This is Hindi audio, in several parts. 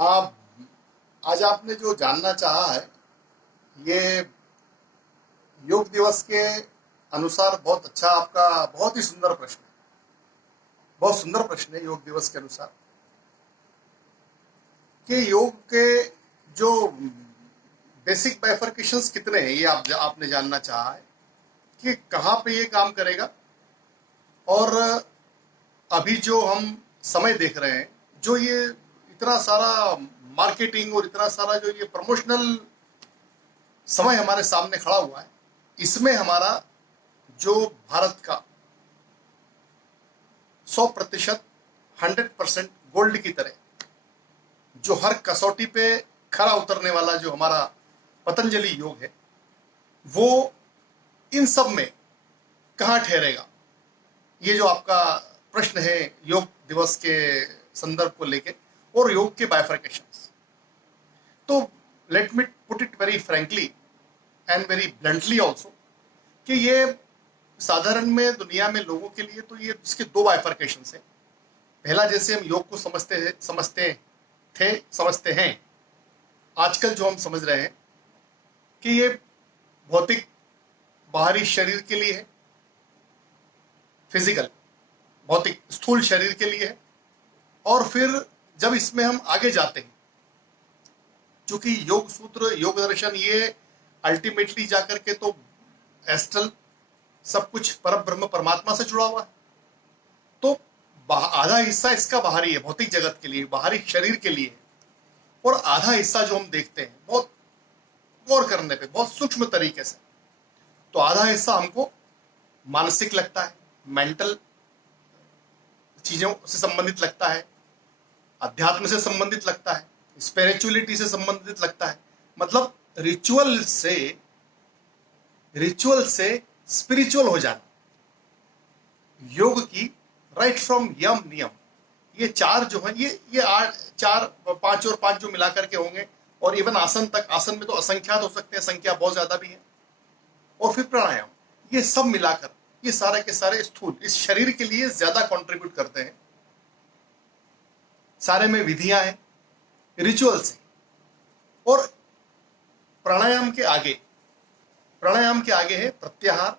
आप आज आपने जो जानना चाहा है ये योग दिवस के अनुसार बहुत अच्छा, आपका बहुत ही सुंदर प्रश्न है। बहुत सुंदर प्रश्न है योग दिवस के अनुसार कि योग के जो बेसिक बाइफरकेशंस कितने हैं, ये आपने जानना चाहा है कि कहाँ पे ये काम करेगा। और अभी जो हम समय देख रहे हैं, जो ये इतना सारा मार्केटिंग और इतना सारा जो ये प्रमोशनल समय हमारे सामने खड़ा हुआ है, इसमें हमारा जो भारत का 100%, 100% गोल्ड की तरह जो हर कसौटी पे खरा उतरने वाला जो हमारा पतंजलि योग है, वो इन सब में कहाँ ठहरेगा। ये जो आपका प्रश्न है योग दिवस के संदर्भ को लेके और योग के बाइफरकेशंस, तो let me put it very frankly and very bluntly also कि ये साधारण में दुनिया में लोगों के लिए तो ये इसके दो बाइफरकेशंस हैं। पहला, जैसे हम योग को समझते हैं, आजकल जो हम समझ रहे हैं कि ये भौतिक बाहरी शरीर के लिए है, फिजिकल भौतिक स्थूल शरीर के लिए है। और फिर जब इसमें हम आगे जाते हैं, चूंकि योग सूत्र, योग दर्शन, ये अल्टीमेटली जाकर के तो एस्ट्रल सब कुछ परम ब्रह्म परमात्मा से जुड़ा हुआ है, तो आधा हिस्सा इसका बाहरी है, भौतिक जगत के लिए, बाहरी शरीर के लिए, और आधा हिस्सा जो हम देखते हैं बहुत गौर करने पे, बहुत सूक्ष्म तरीके से, तो आधा हिस्सा हमको मानसिक लगता है, मेंटल चीजों से संबंधित लगता है, अध्यात्म से संबंधित लगता है, स्पिरिचुअलिटी से संबंधित लगता है। मतलब रिचुअल से स्पिरिचुअल हो जाना, योग की राइट फ्रॉम यम नियम, ये चार जो है, ये 8 4 5 और 5 जो मिलाकर के होंगे, और इवन आसन तक, आसन में तो असंख्यात हो सकते हैं, संख्या बहुत ज्यादा भी है। और फिर प्राणायाम, ये सब मिलाकर ये सारे के सारे स्थूल इस शरीर के लिए ज्यादा कंट्रीब्यूट करते हैं। सारे में विधियां हैं, रिचुअल्स हैं। और प्राणायाम के आगे है प्रत्याहार,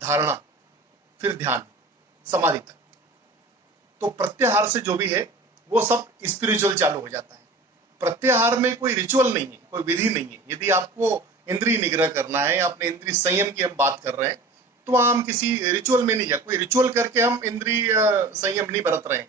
धारणा, फिर ध्यान, समाधि तक। तो प्रत्याहार से जो भी है वो सब स्पिरिचुअल चालू हो जाता है। प्रत्याहार में कोई रिचुअल नहीं है, कोई विधि नहीं है। यदि आपको इंद्रिय निग्रह करना है, अपने इंद्रिय संयम की हम बात कर रहे हैं, तो हम किसी रिचुअल में नहीं जा, कोई रिचुअल करके हम इंद्रिय संयम नहीं बरत रहे हैं,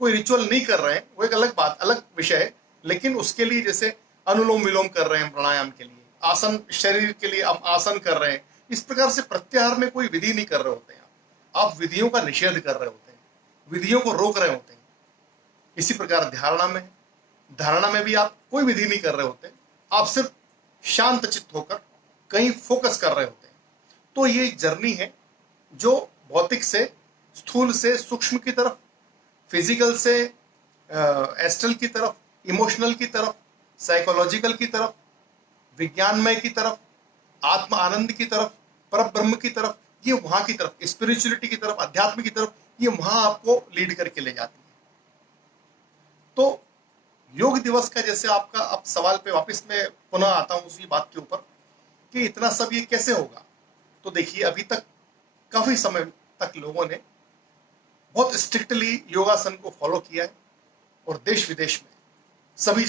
कोई रिचुअल नहीं कर रहे हैं, वो एक अलग बात, अलग विषय है। लेकिन उसके लिए जैसे अनुलोम विलोम कर रहे हैं प्राणायाम के लिए, आसन शरीर के लिए हम आसन कर रहे हैं, इस प्रकार से प्रत्याहार में कोई विधि नहीं कर रहे होते हैं। आप विधियों का निषेध कर रहे होते हैं, विधियों को रोक रहे होते हैं। इसी प्रकार धारणा में भी आप कोई विधि नहीं कर रहे होते, आप सिर्फ शांत चित्त होकर कहीं फोकस कर रहे होते हैं। तो ये जर्नी है जो भौतिक से स्थूल से सूक्ष्म की तरफ, फिजिकल से एस्ट्रल की तरफ, इमोशनल की तरफ, साइकोलॉजिकल की तरफ, विज्ञानमय की तरफ, आत्म आनंद की तरफ, परम ब्रह्म की तरफ, ये वहां की तरफ, स्पिरिचुअलिटी की तरफ, अध्यात्म की तरफ, ये वहां आपको लीड करके ले जाती है। तो योग दिवस का, जैसे आपका अब सवाल पे वापस मैं पुनः आता हूं उसी बात के ऊपर कि इतना सब ये कैसे होगा। तो देखिए, अभी तक काफी समय तक लोगों ने बहुत स्ट्रिक्टली योगासन को फॉलो किया है, और देश विदेश में सभी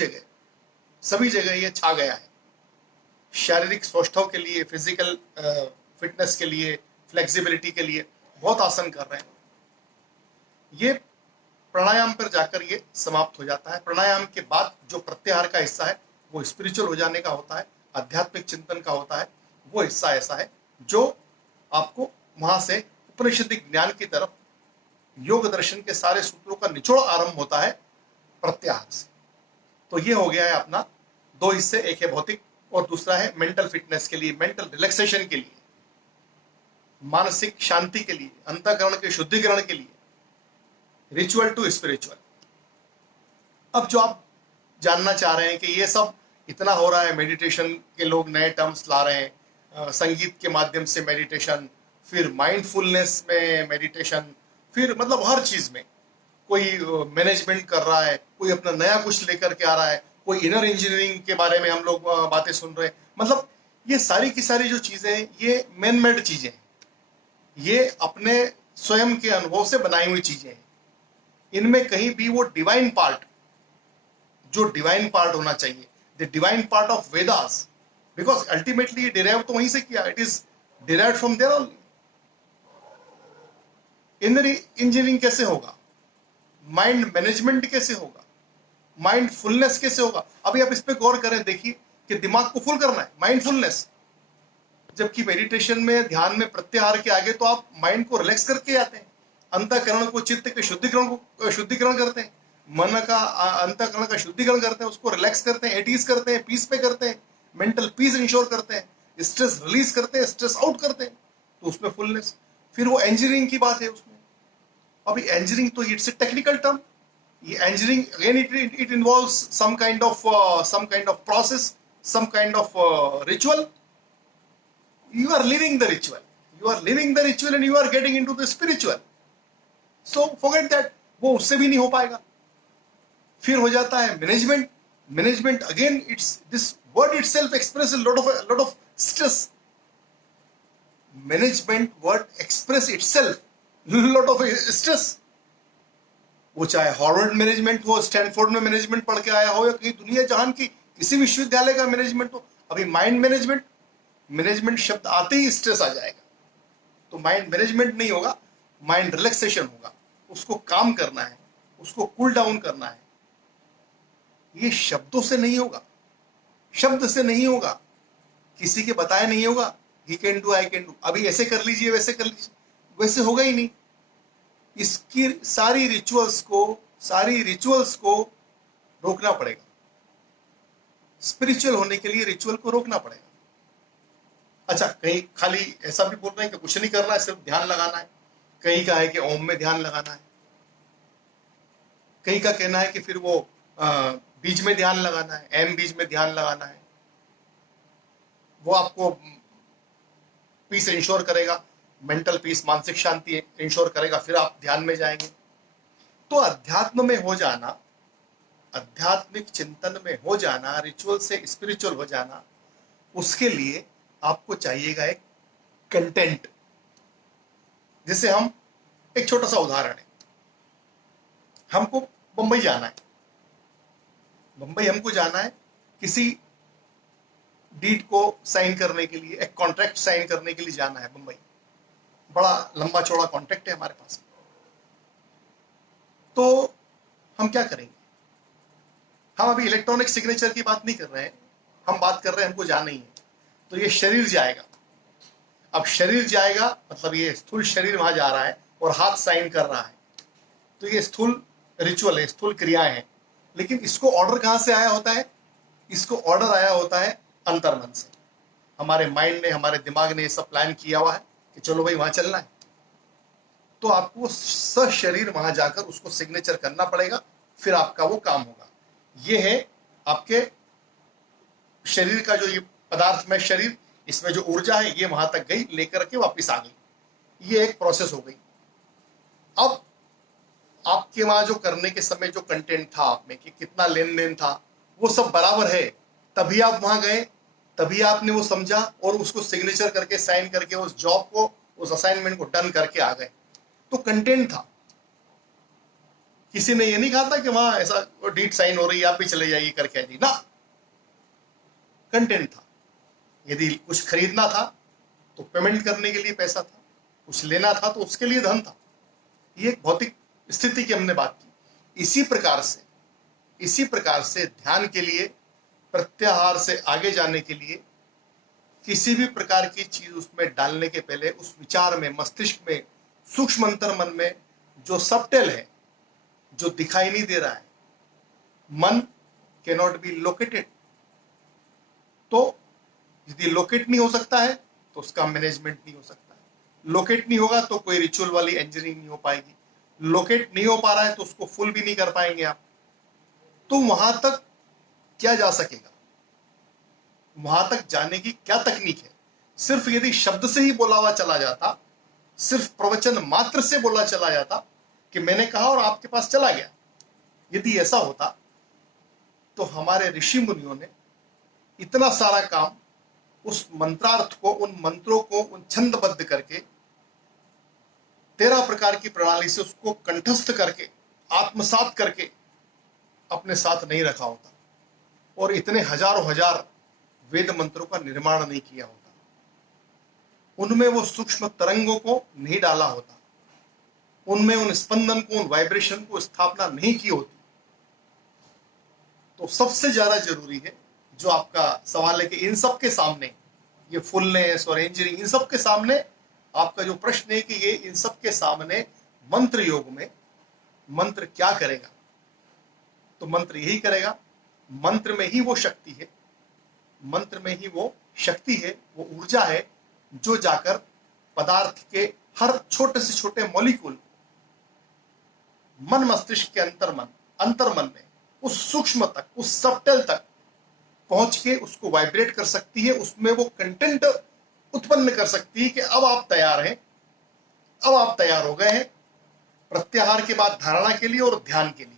जगह ये छा गया है। शारीरिक सौष्ठव के लिए, फिजिकल फिटनेस के लिए, फ्लेक्सिबिलिटी के लिए बहुत आसन कर रहे हैं। ये प्राणायाम पर जाकर ये समाप्त हो जाता है। प्राणायाम के बाद जो प्रत्याहार का हिस्सा है वो स्पिरिचुअल हो जाने का होता है, आध्यात्मिक चिंतन का होता है। वो हिस्सा ऐसा है जो आपको वहां से उपनिषदिक ज्ञान की तरफ, योग दर्शन के सारे सूत्रों का निचोड़ आरंभ होता है प्रत्याहार से। तो ये हो गया है अपना दो हिस्से, एक है भौतिक और दूसरा है मेंटल फिटनेस के लिए, मेंटल रिलैक्सेशन के लिए, मानसिक शांति के लिए, अंतःकरण के शुद्धिकरण के लिए, रिचुअल टू स्पिरिचुअल। अब जो आप जानना चाह रहे हैं कि ये सब इतना हो रहा है, मेडिटेशन के लोग नए टर्म्स ला रहे हैं, संगीत के माध्यम से मेडिटेशन, फिर माइंडफुलनेस में मेडिटेशन, फिर मतलब हर चीज में कोई मैनेजमेंट कर रहा है, कोई अपना नया कुछ लेकर के आ रहा है, कोई इनर इंजीनियरिंग के बारे में हम लोग बातें सुन रहे हैं। मतलब ये सारी की सारी जो चीजें हैं ये मैन मेड चीजें हैं, ये अपने स्वयं के अनुभव से बनाई हुई चीजें हैं। इनमें कहीं भी वो डिवाइन पार्ट, जो डिवाइन पार्ट होना चाहिए, the divine part of Vedas, because ultimately ये डिराइव तो वहीं से किया, it is derived from there only. Inner engineering कैसे होगा, माइंड मैनेजमेंट कैसे होगा, माइंडफुलनेस कैसे होगा? अभी आप इस पे गौर करें, देखिए कि दिमाग को फुल करना है, माइंडफुलनेस। जबकि मेडिटेशन में, ध्यान में, प्रत्याहार के आगे तो आप माइंड को रिलैक्स करके आते हैं, अंतःकरण को, चित्त के शुद्धिकरण करते हैं, मन का अंतःकरण का शुद्धिकरण करते हैं, उसको रिलैक्स करते हैं, एटीज करते हैं, पीस पे करते हैं, मेंटल पीस इंश्योर करते हैं, स्ट्रेस रिलीज करते हैं, स्ट्रेस आउट करते हैं, तो उसमें फुलनेस। फिर वो इंजीनियरिंग की बात है उसमें। अभी इंजीनियरिंग तो इट्स ए टेक्निकल टर्म, ये engineering again it involves some kind of process, some kind of ritual. You are living the ritual. You are living the ritual and you are getting into the spiritual. So forget that. वो उससे भी नहीं हो पाएगा। फिर हो जाता है management. Management again, it's this word itself expresses a lot of stress. Management word express itself lot of stress. वो चाहे हार्वर्ड मैनेजमेंट हो, स्टैनफोर्ड में मैनेजमेंट पढ़ के आया हो, या कहीं दुनिया जहान की किसी विश्वविद्यालय का मैनेजमेंट हो। अभी माइंड मैनेजमेंट, मैनेजमेंट शब्द आते ही स्ट्रेस आ जाएगा, तो माइंड मैनेजमेंट नहीं होगा, माइंड रिलैक्सेशन होगा। उसको काम करना है, उसको कूल डाउन करना है। ये शब्दों से नहीं होगा, शब्द से नहीं होगा, किसी के बताया नहीं होगा, he can do, I can do, अभी ऐसे कर लीजिए, वैसे कर लीजिए, वैसे होगा ही नहीं। इसकी सारी रिचुअल्स को रोकना पड़ेगा। स्पिरिचुअल होने के लिए रिचुअल को रोकना पड़ेगा। अच्छा, कहीं खाली ऐसा भी बोल रहे हैं कि कुछ नहीं करना है, सिर्फ ध्यान लगाना है। कहीं का है कि ओम में ध्यान लगाना है, कहीं का कहना है कि फिर वो बीज में ध्यान लगाना है, एम बीज में ध्यान लगाना है, वो आपको पीस इंश्योर करेगा, मेंटल पीस, मानसिक शांति इंश्योर करेगा, फिर आप ध्यान में जाएंगे। तो अध्यात्म में हो जाना, आध्यात्मिक चिंतन में हो जाना, रिचुअल से स्पिरिचुअल हो जाना, उसके लिए आपको चाहिएगा एक कंटेंट। जैसे हम, एक छोटा सा उदाहरण है, हमको बंबई जाना है, बंबई हमको जाना है किसी डीड को साइन करने के लिए, एक कॉन्ट्रैक्ट साइन करने के लिए जाना है बंबई। बड़ा लंबा चौड़ा कॉन्ट्रैक्ट है हमारे पास। तो हम क्या करेंगे? हम अभी इलेक्ट्रॉनिक सिग्नेचर की बात नहीं कर रहे हैं, हम बात कर रहे हैं हमको जाना ही है। तो ये शरीर जाएगा। अब शरीर जाएगा मतलब ये स्थूल शरीर वहां जा रहा है और हाथ साइन कर रहा है, तो ये स्थूल रिचुअल है, स्थूल क्रियाएं हैं। लेकिन इसको ऑर्डर कहां से आया होता है? इसको ऑर्डर आया होता है अंतर्मन से। हमारे माइंड ने, हमारे दिमाग ने ये सब प्लान किया हुआ है कि चलो भाई वहां चलना है, तो आपको सशरीर वहां जाकर उसको सिग्नेचर करना पड़ेगा, फिर आपका वो काम होगा। ये है आपके शरीर का जो ये पदार्थ में शरीर, इसमें जो ऊर्जा है ये वहां तक गई, लेकर के वापस आ गई, ये एक प्रोसेस हो गई। अब आपके वहां जो करने के समय जो कंटेंट था आप में कि कितना लेन देन था, वो सब बराबर है, तभी आप वहां गए, तभी आपने वो समझा और उसको सिग्नेचर करके, साइन करके उस जॉब को, उस असाइनमेंट को डन करके आ गए। तो कंटेंट था। किसी ने ये नहीं कहा था कि वहां ऐसा डीड साइन हो रही है, आप भी चले जाइए करके आइए ना, कंटेंट था। यदि कुछ खरीदना था तो पेमेंट करने के लिए पैसा था, कुछ लेना था तो उसके लिए धन था। ये एक भौतिक स्थिति की हमने बात की। इसी प्रकार से ध्यान के लिए, प्रत्याहार से आगे जाने के लिए, किसी भी प्रकार की चीज उसमें डालने के पहले उस विचार में, मस्तिष्क में, सूक्ष्म अंतर मन में जो सबटेल है, जो दिखाई नहीं दे रहा है, मन कैन नॉट बी लोकेटेड। तो यदि लोकेट नहीं हो सकता है तो उसका मैनेजमेंट नहीं हो सकता है। लोकेट नहीं होगा तो कोई रिचुअल वाली इंजीनियरिंग नहीं हो पाएगी। लोकेट नहीं हो पा रहा है तो उसको फुल भी नहीं कर पाएंगे आप। तो वहां तक क्या जा सकेगा? वहां तक जाने की क्या तकनीक है? सिर्फ यदि शब्द से ही बोला हुआ चला जाता, सिर्फ प्रवचन मात्र से बोला चला जाता, कि मैंने कहा और आपके पास चला गया। यदि ऐसा होता तो हमारे ऋषि मुनियों ने इतना सारा काम उस मंत्रार्थ को, उन मंत्रों को, उन छंदबद्ध करके 13 प्रकार की प्रणाली से उसको कंठस्थ करके, आत्मसात करके अपने साथ नहीं रखा होता और इतने हजारों हजार वेद मंत्रों का निर्माण नहीं किया होता, उनमें वो सूक्ष्म तरंगों को नहीं डाला होता, उनमें उन स्पंदन को, उन वाइब्रेशन को स्थापना नहीं की होती। तो सबसे ज्यादा जरूरी है, जो आपका सवाल है कि इन सब के सामने, ये फुलनेस और इंजरी, इन सब के सामने आपका जो प्रश्न है कि ये इन सब के सामने मंत्र योग में मंत्र क्या करेगा, तो मंत्र यही करेगा। मंत्र में ही वो शक्ति है, मंत्र में ही वो शक्ति है, वो ऊर्जा है जो जाकर पदार्थ के हर छोटे से छोटे मॉलिक्यूल, मन मस्तिष्क के अंतर्मन में उस सूक्ष्म तक, उस सबटल तक पहुंच के उसको वाइब्रेट कर सकती है, उसमें वो कंटेंट उत्पन्न कर सकती है कि अब आप तैयार हैं, अब आप तैयार हो गए हैं प्रत्याहार के बाद धारणा के लिए और ध्यान के लिए।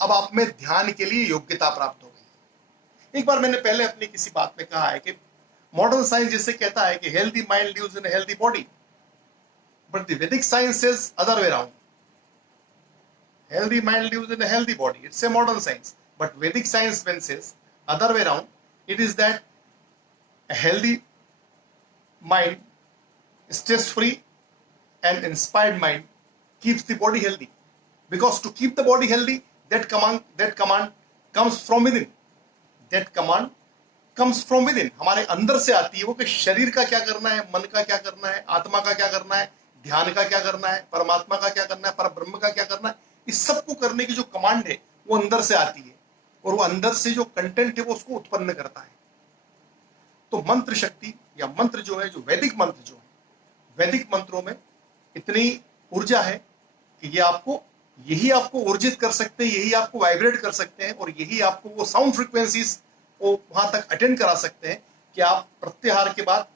अब आप में ध्यान के लिए योग्यता प्राप्त हो गई। एक बार मैंने पहले अपनी किसी बात में कहा है कि मॉडर्न साइंस जैसे कहता है कि healthy mind lives in healthy body, but the Vedic science says other way around. Healthy mind lives in a healthy body. It's a modern science. But Vedic science when says other way around, it is that a healthy mind, stress-free and inspired mind keeps the body healthy. Because to keep the body healthy, that command comes from within. That command comes from within. हमारे अंदर से आती है वो कि शरीर का क्या करना है, मन का क्या करना है, आत्मा का क्या करना है, ध्यान का क्या करना है, परमात्मा का क्या करना है, परब्रह्म का क्या करना है। इस सब को करने की जो कमांड है वो अंदर से आती है और वो अंदर से जो कंटेंट है वो उसको उत्पन्न करता है। तो मंत्र शक्ति या मंत्र जो है, जो वैदिक मंत्र जो है, वैदिक मंत्रों में इतनी ऊर्जा है कि यही आपको ऊर्जित कर सकते हैं, यही आपको वाइब्रेट कर सकते हैं और यही आपको वो साउंड फ्रीक्वेंसीज वो वहां तक अटेंड करा सकते हैं कि आप प्रत्याहार के बाद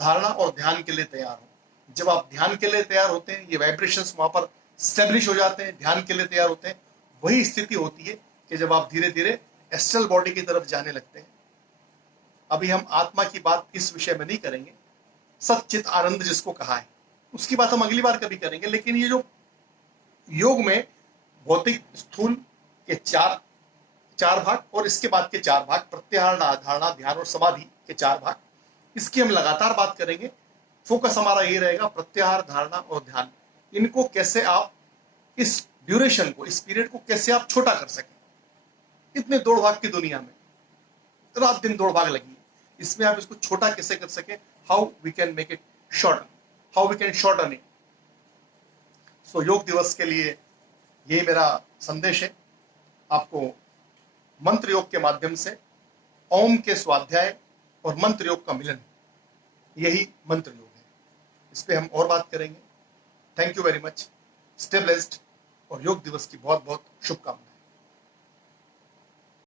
धारणा और ध्यान के लिए तैयार हो। जब आप ध्यान के लिए तैयार होते हैं, ये वाइब्रेशंस वहां पर स्टेब्लिश हो जाते हैं, ध्यान के लिए तैयार होते हैं। वही स्थिति होती है कि जब आप धीरे धीरे एस्ट्रल बॉडी की तरफ जाने लगते हैं। अभी हम आत्मा की बात इस विषय में नहीं करेंगे, सच्चित आनंद जिसको कहा है उसकी बात हम अगली बार कभी करेंगे। लेकिन ये जो योग में भौतिक स्थूल के चार भाग और इसके बाद के 4 भाग, प्रत्याहार, धारणा, ध्यान और समाधि के 4 भाग, इसकी हम लगातार बात करेंगे। फोकस हमारा ये रहेगा प्रत्याहार, धारणा और ध्यान। इनको कैसे आप इस ड्यूरेशन को, इस पीरियड को कैसे आप छोटा कर सकें। इतने दौड़ भाग की दुनिया में रात दिन दौड़ भाग लगी है, इसमें आप इसको छोटा कैसे कर सकें। How we can make it shorten, how we can shorten it. So योग दिवस के लिए ये मेरा संदेश है आपको। मंत्र योग के माध्यम से ओम के स्वाध्याय और मंत्र योग का मिलन, यही मंत्र योग है। इस पे हम और बात करेंगे। Thank you very much, stay blessed और योग दिवस की बहुत बहुत शुभकामनाएं।